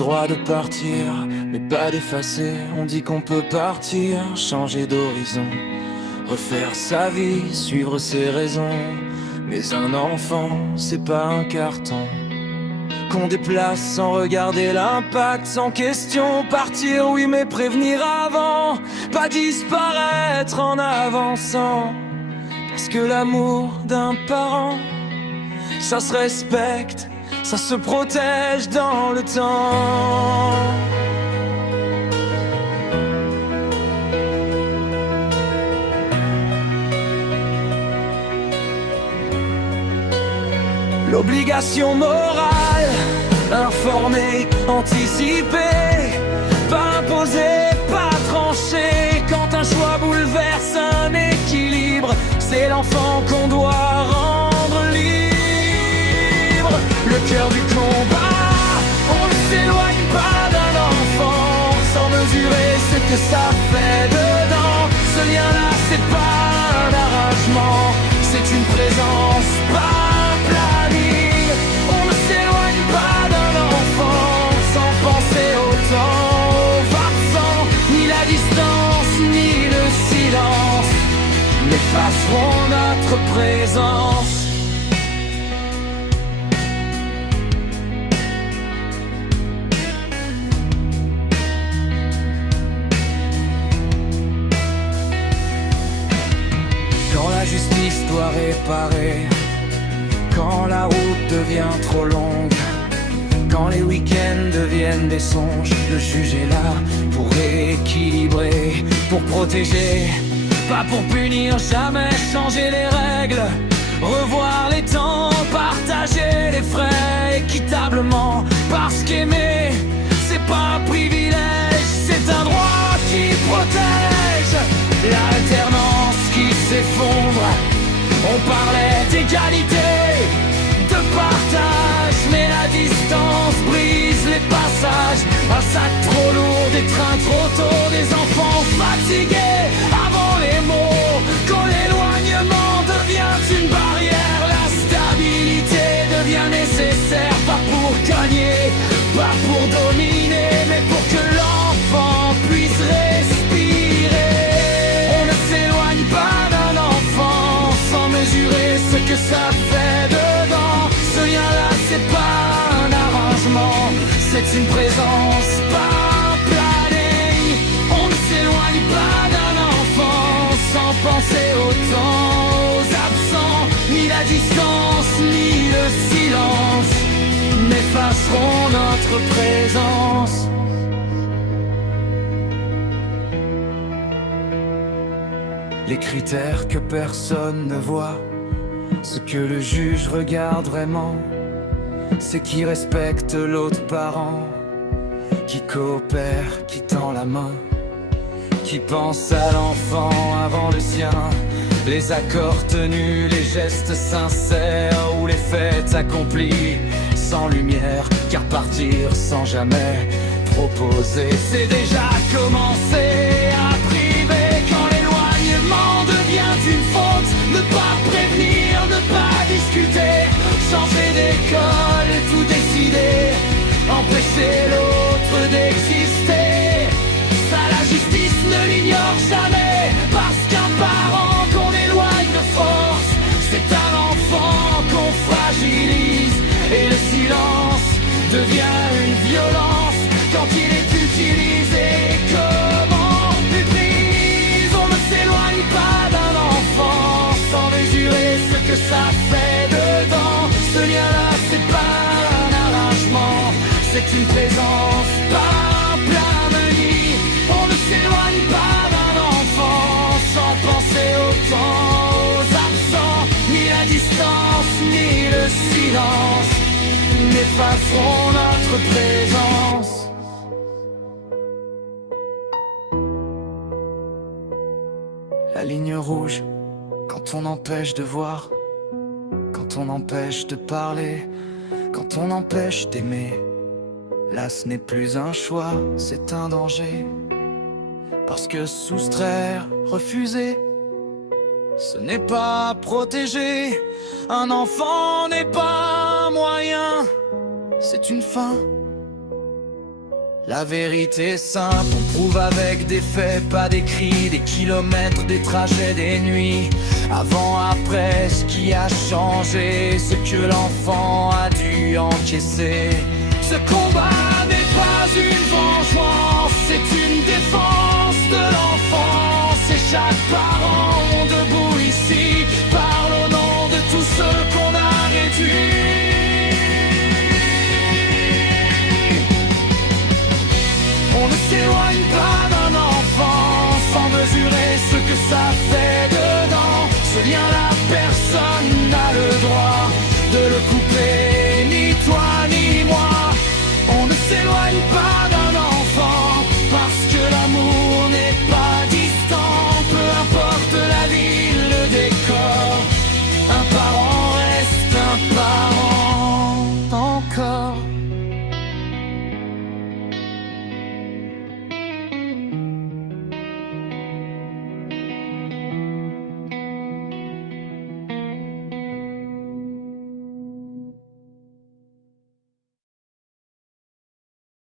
droit de partir, mais pas d'effacer. On dit qu'on peut partir, changer d'horizon, refaire sa vie, suivre ses raisons. Mais un enfant, c'est pas un carton qu'on déplace sans regarder l'impact, sans question. Partir, oui, mais prévenir avant, pas disparaître en avançant. Parce que l'amour d'un parent, ça se respecte, ça se protège dans le temps. L'obligation morale, informer, anticiper, pas imposer, pas trancher. Quand un choix bouleverse un équilibre, c'est l'enfant qu'on doit rendre libre. Le cœur du combat, on ne s'éloigne pas d'un enfant sans mesurer ce que ça fait dedans. Ce lien-là, c'est pas un arrangement, c'est une présence, pas un planning. On ne s'éloigne pas d'un enfant sans penser au temps, au vaccin, ni la distance, ni le silence n'effaceront notre présence. Quand la justice doit réparer, quand la route devient trop longue, quand les week-ends deviennent des songes, le juge est là pour rééquilibrer, pour protéger, pas pour punir, jamais changer les règles, revoir les temps, partager les frais équitablement. Parce qu'aimer, c'est pas un privilège, c'est un droit qui protège. L'alternance qui s'effondre, on parlait d'égalité, de partage, mais la distance brise les passages. Un sac trop lourd, des trains trop tôt, des enfants fatigués avant les mots. Quand l'éloignement devient une barrière, la stabilité devient nécessaire. Pas pour gagner, pas pour dominer, mais pour que l'enfant puisse respirer. On ne s'éloigne pas d'un enfant sans mesurer ce que ça fait dedans. Ce lien-là, c'est pas un arrangement, c'est une présence, pas un planning. On ne s'éloigne pas d'un enfant sans penser au temps, aux absents, ni la distance, ni le silence n'effaceront notre présence. Les critères que personne ne voit, ce que le juge regarde vraiment, c'est qui respecte l'autre parent, qui coopère, qui tend la main, qui pense à l'enfant avant le sien. Les accords tenus, les gestes sincères, ou les fêtes accomplies sans lumière. Car partir sans jamais proposer, c'est déjà commencer à priver. Quand l'éloignement devient une faute, ne pas prévenir, ne pas discuter, changer d'école, tout décider, empêcher l'autre d'exister. Ça, la justice ne l'ignore jamais, parce qu'un parent qu'on éloigne de force, c'est un enfant qu'on fragilise. Et le silence devient une violence quand il est utilisé comme emprise. On ne s'éloigne pas d'un enfant sans mesurer ce que ça fait dedans. Ce lien-là, c'est pas un arrangement, c'est une présence, pas un planning. On ne s'éloigne pas d'un enfant sans penser au temps, aux absents, ni la distance, ni le silence n'effaceront notre présence. La ligne rouge, quand on empêche de voir, quand on empêche de parler, quand on empêche d'aimer. Là, ce n'est plus un choix, c'est un danger. Parce que soustraire, refuser, ce n'est pas protéger. Un enfant n'est pas un moyen, c'est une fin. La vérité simple, on prouve avec des faits, pas des cris, des kilomètres, des trajets, des nuits. Avant, après, ce qui a changé, ce que l'enfant a dû encaisser. Ce combat n'est pas une vengeance, c'est une défense de l'enfance. Et chaque parent debout ici parle au nom de tous ceux qu'on a réduits. On ne s'éloigne pas d'un enfant sans mesurer ce que ça fait.